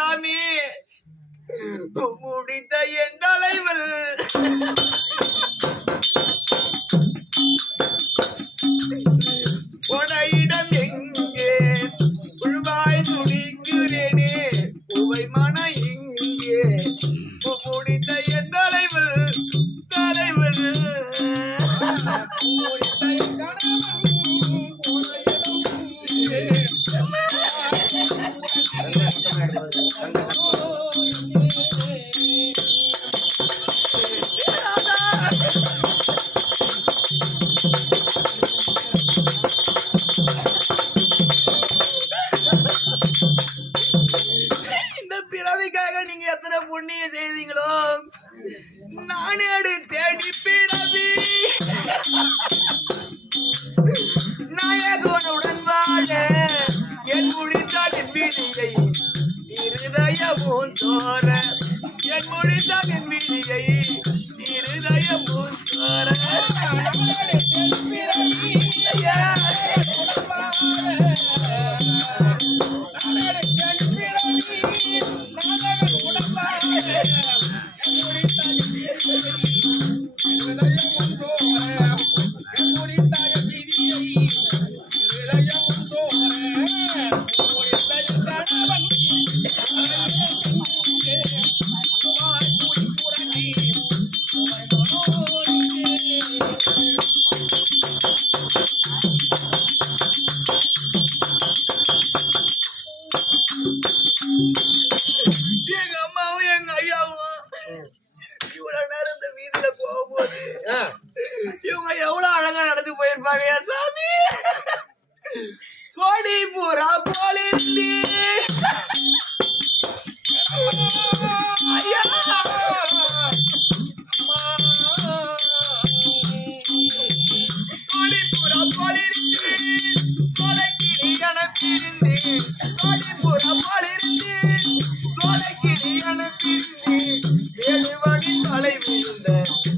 சாமி முடித்த என் தலைவல் உனையிடம் எங்கே உள்வாய் துடிக்கிறேனே உவை மன இங்கே முடித்த என் தலைவல் தலைவல் புண்ணிய செய்தீங்களோ நானேடு தேடி பிறவி நாயகனுடன் வாழ என் முடித்தால் என் வீதியை இருதயமும் சோர என் முடித்தால் என் வீதியை இருதயமும் சோர எங்க அம்மாவும் எங்க ஐயாவும் இவ்வளவு நேரம் இந்த வீதியில போகும்போது இவங்க எவ்வளவு அழகா நடந்து போயிருப்பாங்க